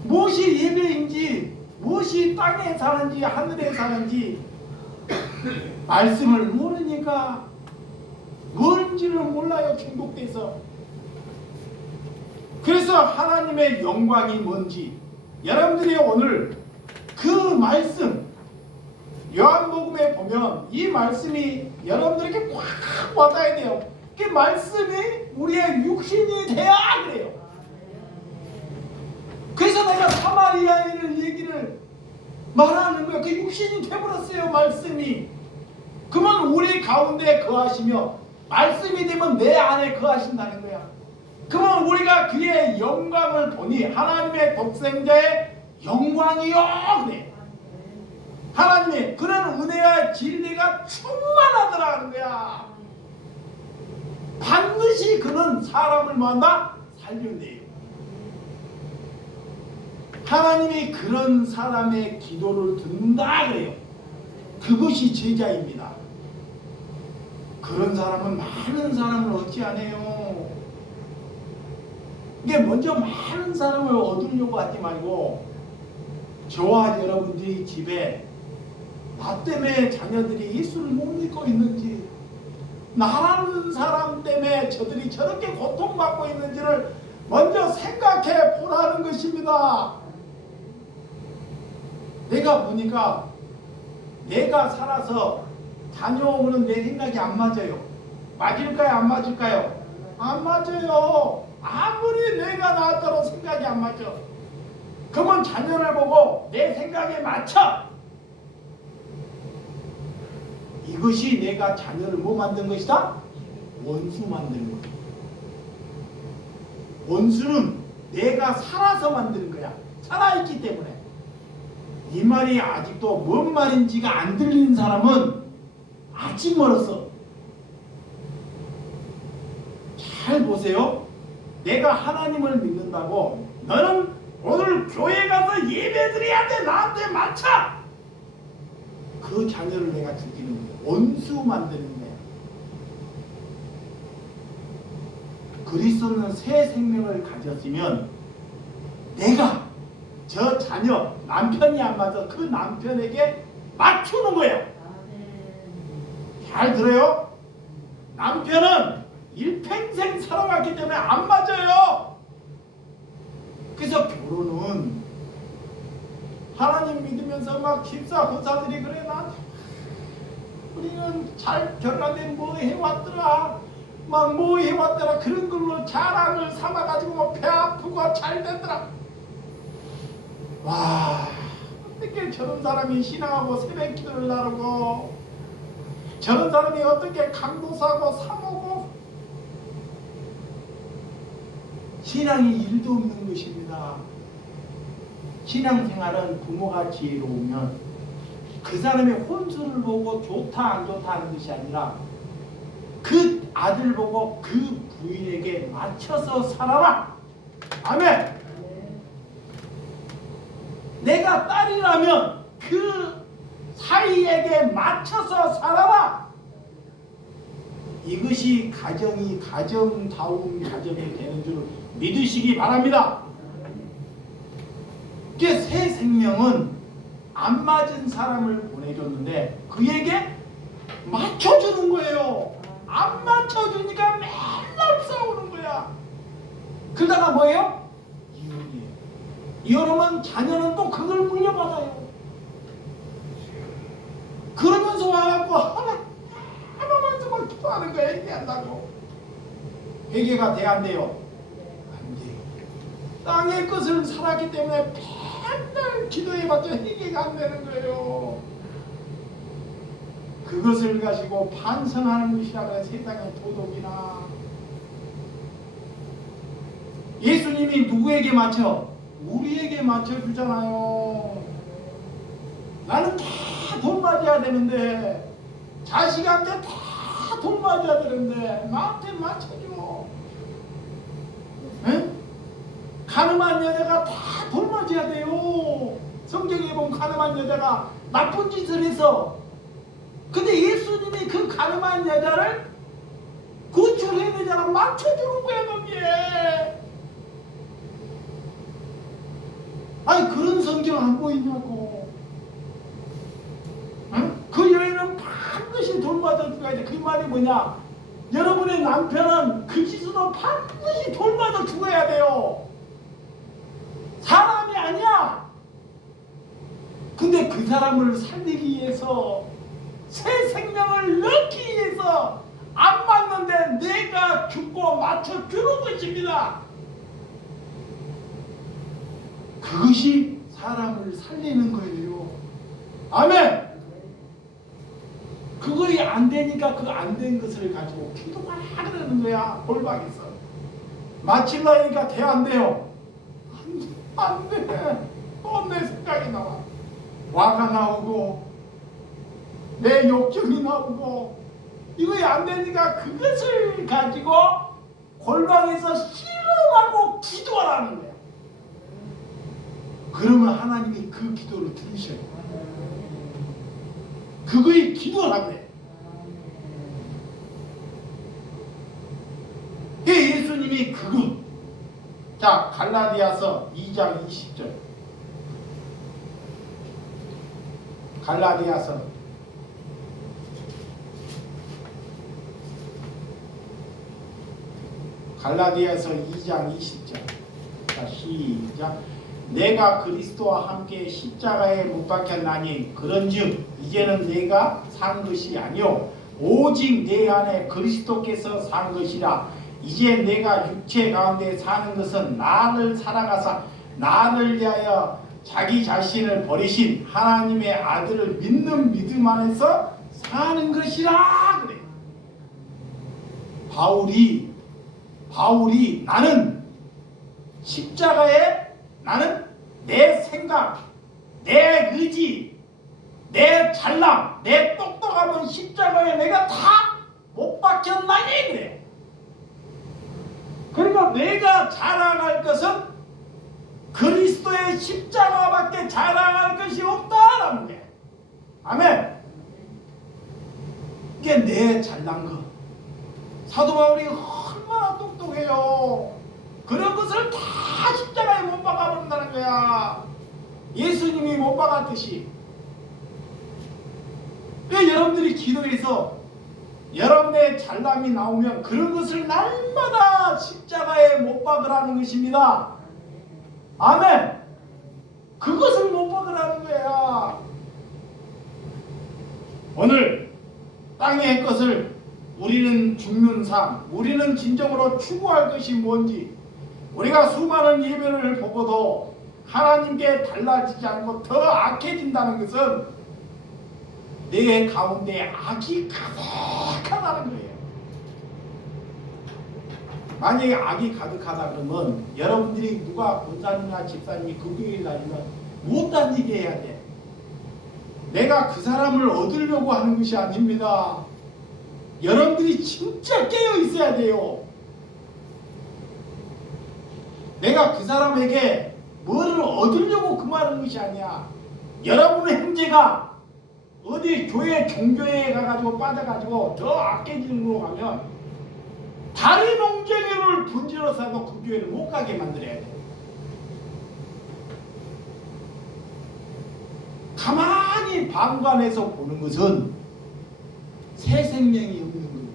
무엇이 예배인지, 무엇이 땅에 사는지 하늘에 사는지 말씀을 모르니까 뭔지를 몰라요. 중독돼서. 그래서 하나님의 영광이 뭔지 여러분들이 오늘 그 말씀, 요한복음에 보면 이 말씀이 여러분들에게 꽉 와닿아야 돼요. 그 말씀이 우리의 육신이 돼야 그래요. 그래서 내가 사마리아인을 얘기를 말하는 거야. 그 육신이 돼버렸어요, 말씀이. 그러면 우리 가운데 거하시며 말씀이 되면 내 안에 거하신다는 거야. 그러면 우리가 그의 영광을 보니 하나님의 독생자의 영광이요 그래. 하나님의 그런 은혜와 진리가 충만하더라는 거야. 반드시 그는 사람을 만나 살려내요. 하나님이 그런 사람의 기도를 듣는다 그래요. 그것이 제자입니다. 그런 사람은 많은 사람을 얻지 않아요. 이게 먼저 많은 사람을 얻으려고 하지 말고, 저와 여러분들이 집에 나 때문에 자녀들이 예수를 못 믿고 있는지, 나라는 사람 때문에 저들이 저렇게 고통받고 있는지를 먼저 생각해 보라는 것입니다. 내가 보니까 내가 살아서 자녀 오면 내 생각이 안 맞아요. 맞을까요? 안 맞을까요? 안 맞아요. 아무리 내가 낳았다고 생각이 안 맞아. 그러면 자녀를 보고 내 생각에 맞춰. 이것이 내가 자녀를 뭐 만든 것이다? 원수 만드는 거야. 원수는 내가 살아서 만드는 거야. 살아있기 때문에. 이 말이 아직도 뭔 말인지가 안 들리는 사람은 아직 멀었어. 잘 보세요. 내가 하나님을 믿는다고 너는 오늘 교회 가서 예배 드려야 돼. 나한테 맞춰. 그 자녀를 내가 죽이는 거야. 원수 만드는 거야. 그리스도는 새 생명을 가졌으면 내가 저 자녀 남편이 안 맞아 그 남편에게 맞추는 거예요. 잘 들어요? 남편은 일평생 살아왔기 때문에 안 맞아요. 그래서 결혼은 하나님 믿으면서 막 집사 권사들이 그래 나한테 우리는 잘 결혼하면 뭐 해왔더라 막 뭐 해왔더라 그런 걸로 자랑을 삼아가지고 뭐 배 아프고 잘 됐더라. 와 어떻게 저런 사람이 신앙하고 새벽 기도를 나르고 저런 사람이 어떻게 강도사고 사모고 신앙이 1도 없는 것입니다. 신앙생활은 부모가 지혜로우면 그 사람의 혼수를 보고 좋다 안 좋다 하는 것이 아니라 그 아들 보고 그 부인에게 맞춰서 살아라. 아멘. 내가 딸이라면 그 사이에게 맞춰서 살아라. 이것이 가정이 가정다운 가정이 되는 줄 믿으시기 바랍니다. 새 생명은 안 맞은 사람을 보내줬는데 그에게 맞춰주는 거예요. 안 맞춰주니까 맨날 싸우는 거야. 그러다가 뭐예요? 이혼이에요. 이혼하면 자녀는 또 그걸 물려받아요. 그러면서 와갖고 하나만 막 기도하는 거야. 회개한다고. 회개가 돼 안 돼요? 안 돼요. 땅의 것을 살았기 때문에 맨날 기도해봤자 회개가 안 되는 거예요. 그것을 가지고 반성하는 것이라면 세상의 도덕이나 예수님이 누구에게 맞춰? 우리에게 맞춰주잖아요. 나는 다 돈 맞아야 되는데 자식한테 다 돈 맞아야 되는데 나한테 맞춰줘. 에? 가늠한 여자가 다 돈 맞아야 돼요. 성경에 보면 가늠한 여자가 나쁜 짓을 해서 근데 예수님이 그 가늠한 여자를 구출해야 되잖아. 맞춰주는 거야 거기에. 아니 그런 성경 안 보이냐고. 응? 그 여인은 반드시 돈 맞아줘야 돼. 그 말이 뭐냐? 여러분의 남편은 그 짓으로 반드시 돈 맞아 죽어야 돼요. 사람이 아니야. 근데 그 사람을 살리기 위해서 새 생명을 넣기 위해서 안 맞는데 내가 죽고 맞춰주는 것입니다. 그것이 사람을 살리는 거예요. 아멘. 그거이 안 되니까 그 안 된 것을 가지고 기도가 하려는 거야. 골방에서 마치려니까 돼 안 돼요. 안 돼. 또 내 생각이 나와. 화가 나오고 내 욕심이 나오고 이거이 안 되니까 그것을 가지고 골방에서 실험하고 기도하라는 거야. 그러면 하나님이 그 기도를 들으셔요. 그거의 기도라고 해. 예수님이 그거. 자, 갈라디아서 2장 20절. 갈라디아서 2장 갈라디아서 2장 20절. 자, 시작. 내가 그리스도와 함께 십자가에 못 박혔나니 그런즉 이제는 내가 산 것이 아니요 오직 내 안에 그리스도께서 산 것이라. 이제 내가 육체 가운데 사는 것은 나를 살아가사 나를 위하여 자기 자신을 버리신 하나님의 아들을 믿는 믿음 안에서 사는 것이라. 그래. 바울이 나는 십자가에 나는 내 생각, 내 의지, 내 잘남, 내 똑똑함은 십자가에 내가 다 못 박혔나니 그래. 그러니까 내가 자랑할 것은 그리스도의 십자가밖에 자랑할 것이 없다라는 게. 아멘. 이게 내 잘난 것. 사도 바울이 얼마나 똑똑해요. 그런 것을 다 십자가에 못 박아버린다는 거야. 예수님이 못 박았듯이. 여러분들이 기도해서 여러분의 잘남이 나오면 그런 것을 날마다 십자가에 못 박으라는 것입니다. 아멘. 그것을 못 박으라는 거야. 오늘 땅의 것을 우리는 죽는 삶, 우리는 진정으로 추구할 것이 뭔지, 우리가 수많은 예배를 보고도 하나님께 달라지지 않고 더 악해진다는 것은 내 가운데 악이 가득하다는 거예요. 만약에 악이 가득하다 그러면 여러분들이 누가 권사님이나 집사님이 그 교회에 다니면 못다니게 해야 돼. 내가 그 사람을 얻으려고 하는 것이 아닙니다. 여러분들이 진짜 깨어 있어야 돼요. 내가 그 사람에게 뭐를 얻으려고 그 말하는 것이 아니야. 여러분의 형제가 어디 교회 종교에 가가지고 빠져가지고 더 악해지는 걸로 가면 다른 옹쟁이를 분질러서도 그 교회를 못 가게 만들어야 돼. 가만히 방관해서 보는 것은 새 생명이 없는 거예요.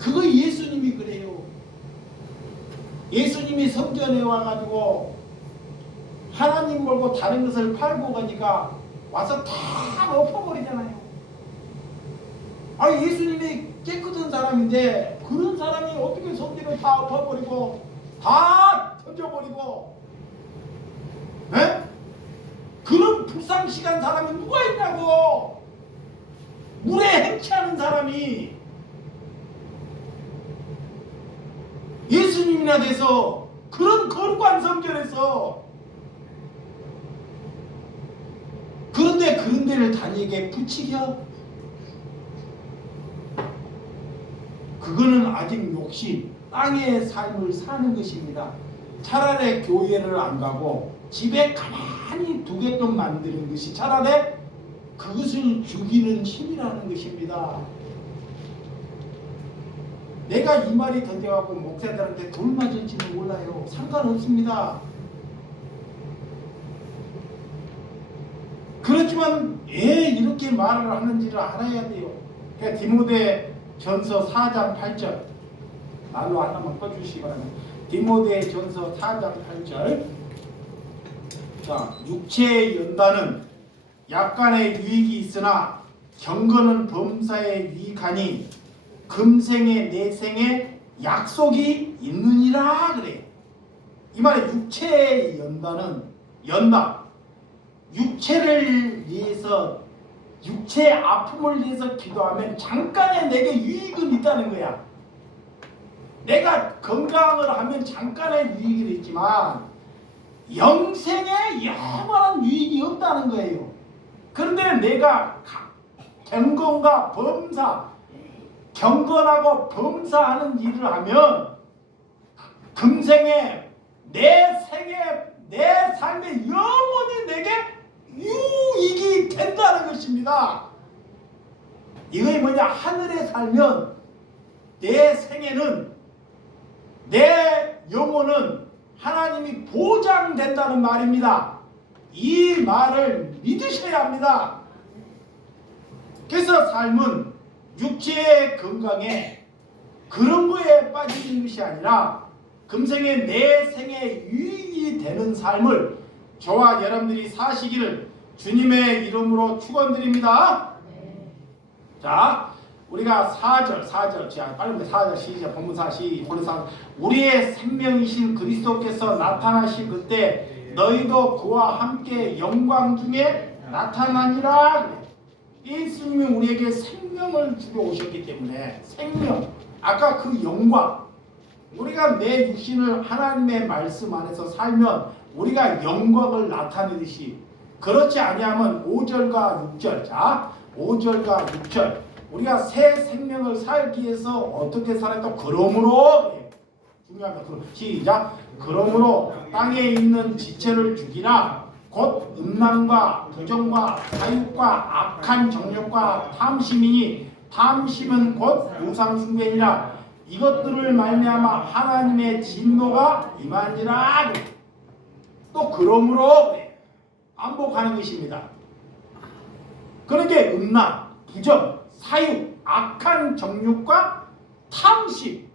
그거 예수님이 그래요. 예수님이 성전에 와가지고 하나님 말고 다른 것을 팔고 가니까 와서 다 엎어버리잖아요. 아니 예수님이 깨끗한 사람인데 그런 사람이 어떻게 성전을 다 엎어버리고 다 던져버리고 에? 그런 불상식한 사람이 누가 있냐고. 물에 행치하는 사람이 예수님이나 돼서 그런 거룩한 성전에서 그런데 그런 데를 다니게 부치겨? 그거는 아직 욕심, 땅의 삶을 사는 것입니다. 차라리 교회를 안 가고 집에 가만히 두게끔 만드는 것이 차라리 그것을 죽이는 힘이라는 것입니다. 내가 이 말이 던져갖고 목사들한테 돌 맞을지는 몰라요. 상관없습니다. 그렇지만 왜 이렇게 말을 하는지를 알아야 돼요. 그러니까 디모데 전서 4장 8절 말로 하나만 꺼주시기 바랍니다. 디모데 전서 4장 8절. 자, 육체의 연단은 약간의 유익이 있으나 경건은 범사에 유익하니 금생에 내생에 약속이 있느니라 그래. 이 말에 육체의 연단은 육체를 위해서 육체의 아픔을 위해서 기도하면 잠깐의 내게 유익은 있다는 거야. 내가 건강을 하면 잠깐의 유익이 있지만 영생에 영원한 유익이 없다는 거예요. 그런데 내가 경건과 범사, 경건하고 범사하는 일을 하면 금생에 내 생에 내 삶에 영원히 내게 유익이 된다는 것입니다. 이것이 뭐냐? 하늘에 살면 내 생에는 내 영혼은 하나님이 보장된다는 말입니다. 이 말을 믿으셔야 합니다. 그래서 삶은 육체의 건강에 그런 거에 빠지는 것이 아니라 금생에 내 생에 유익이 되는 삶을 저와 여러분들이 사시기를 주님의 이름으로 축원드립니다. 자, 우리가 4절 자, 빨리 4절 시작. 본문사 시작. 우리의 생명이신 그리스도께서 나타나실 그때 너희도 그와 함께 영광 중에 나타나니라. 예수님이 우리에게 생명을 주고 오셨기 때문에 생명, 아까 그 영광, 우리가 내 육신을 하나님의 말씀 안에서 살면 우리가 영광을 나타내듯이, 그렇지 아니하면 5절과 6절, 자 5절과 6절, 우리가 새 생명을 살기 위해서 어떻게 살았다? 그러므로, 중요합니다. 시작. 그러므로 땅에 있는 지체를 죽이라. 곧 음란과 부정과 사욕과 악한 정욕과 탐심이니 탐심은 곧 우상 숭배니라. 이것들을 말미암아 하나님의 진노가 임하니라. 또 그러므로 반복하는 것입니다. 그러니까 음란, 부정, 사욕, 악한 정욕과 탐심.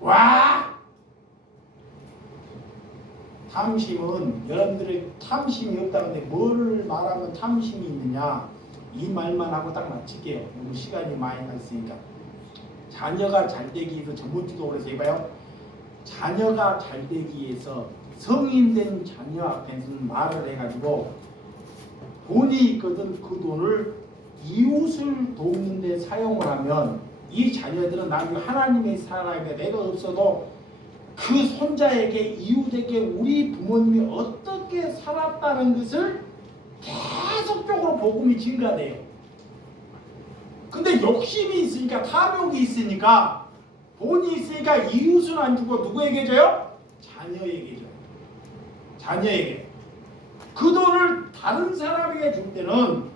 와! 탐심은, 여러분들의 탐심이 없다는데 뭐를 말하면 탐심이 있느냐, 이 말만 하고 딱 마칠게요. 너무 시간이 많이 갔으니까. 자녀가 잘 되기 위해서, 전번주도 그래서 해봐요. 자녀가 잘 되기 위해서 성인 된 자녀 앞에서는 말을 해가지고 돈이 있거든 그 돈을 이웃을 돕는 데 사용을 하면 이 자녀들은 나중에 하나님의 사랑에 내가 없어도 그 손자에게, 이웃에게 우리 부모님이 어떻게 살았다는 것을 계속적으로 복음이 증가돼요. 근데 욕심이 있으니까, 탐욕이 있으니까, 돈이 있으니까 이웃은 안 주고 누구에게 줘요? 자녀에게 줘요. 자녀에게. 그 돈을 다른 사람에게 줄 때는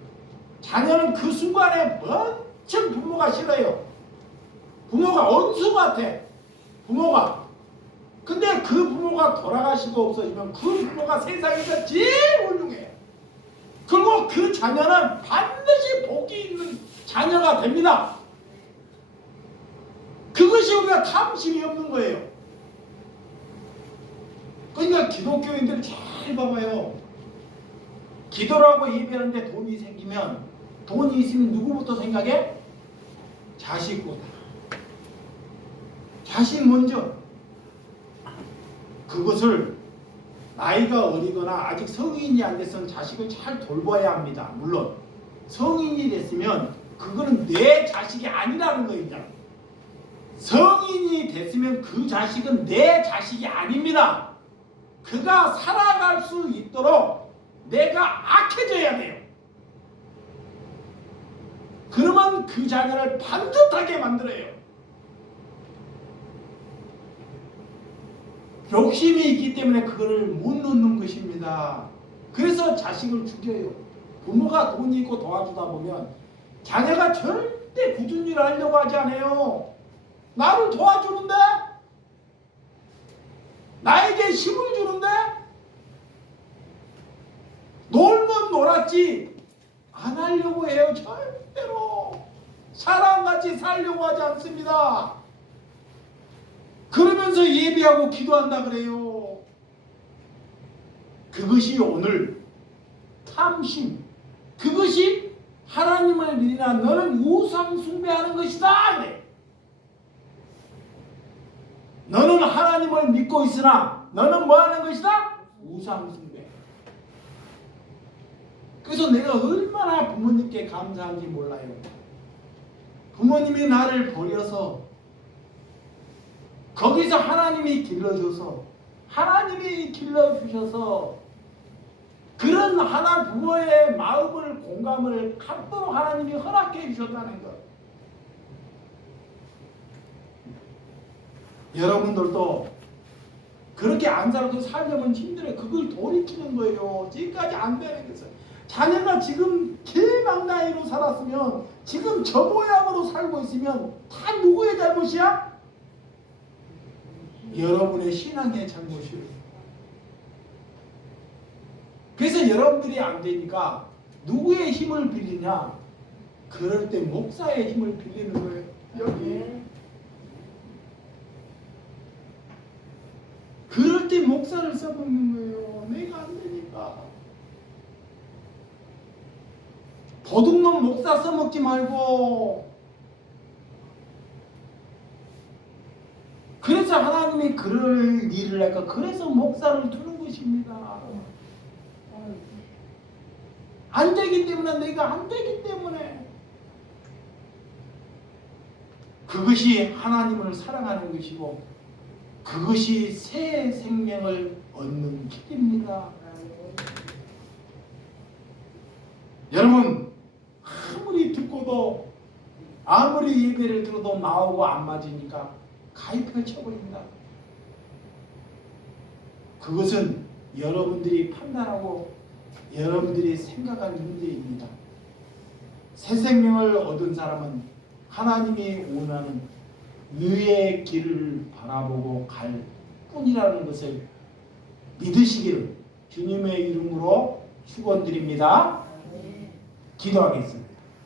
자녀는 그 순간에 번쩍 부모가 싫어요. 부모가 원수 같아. 부모가. 근데 그 부모가 돌아가시고 없어지면 그 부모가 세상에서 제일 훌륭해요. 그리고 그 자녀는 반드시 복이 있는 자녀가 됩니다. 그것이 우리가 탐심이 없는 거예요. 그러니까 기독교인들 잘 봐봐요. 기도를 하고 예배하는데 돈이 생기면, 돈이 있으면 누구부터 생각해? 자식보다. 자식 먼저. 그것을 나이가 어리거나 아직 성인이 안 됐으면 자식을 잘 돌봐야 합니다. 물론 성인이 됐으면 그거는 내 자식이 아니라는 거입니다. 성인이 됐으면 그 자식은 내 자식이 아닙니다. 그가 살아갈 수 있도록 내가 악해져야 돼요. 그러면 그 자녀를 반듯하게 만들어요. 욕심이 있기 때문에 그거를 못 놓는 것입니다. 그래서 자식을 죽여요. 부모가 돈이 있고 도와주다 보면 자녀가 절대 굳은 일을 하려고 하지 않아요. 나를 도와주는데, 나에게 힘을 주는데, 놀면 놀았지 안 하려고 해요. 절대로 사람같이 살려고 하지 않습니다. 그러면서 예배하고 기도한다 그래요. 그것이 오늘 탐심, 그것이 하나님을 믿으나 너는 우상 숭배하는 것이다 그래. 너는 하나님을 믿고 있으나 너는 뭐 하는 것이다? 우상 숭배. 그래서 내가 얼마나 부모님께 감사한지 몰라요. 부모님이 나를 버려서 거기서 하나님이 길러줘서, 하나님이 길러주셔서 그런 하나 부모의 마음을, 공감을 갖도록 하나님이 허락해 주셨다는 것. 여러분들도 그렇게 안 살아도 살려면 힘들어요. 그걸 돌이키는 거예요. 지금까지 안 되는 것은. 자녀가 지금 길막 나이로 살았으면, 지금 저 모양으로 살고 있으면 다 누구의 잘못이야? 여러분의 신앙의 잘못이에요. 그래서 여러분들이 안 되니까 누구의 힘을 빌리냐? 그럴 때 목사의 힘을 빌리는 거예요. 여기 목살을 써먹는 거예요. 내가 안 되니까. 도둑놈 목살 써먹지 말고. 그래서 하나님이 그럴 일을 할까? 그래서 목살을 두는 것입니다. 안 되기 때문에, 내가 안 되기 때문에. 그것이 하나님을 사랑하는 것이고 그것이 새 생명을 얻는 길입니다. 여러분, 아무리 듣고도 아무리 예배를 들어도 나오고 안 맞으니까 가입해 쳐버립니다. 그것은 여러분들이 판단하고 여러분들이 생각할 문제입니다. 새 생명을 얻은 사람은 하나님이 원하는 의의 길을 바라보고 갈 뿐이라는 것을 믿으시기를 주님의 이름으로 축원드립니다. 기도하겠습니다.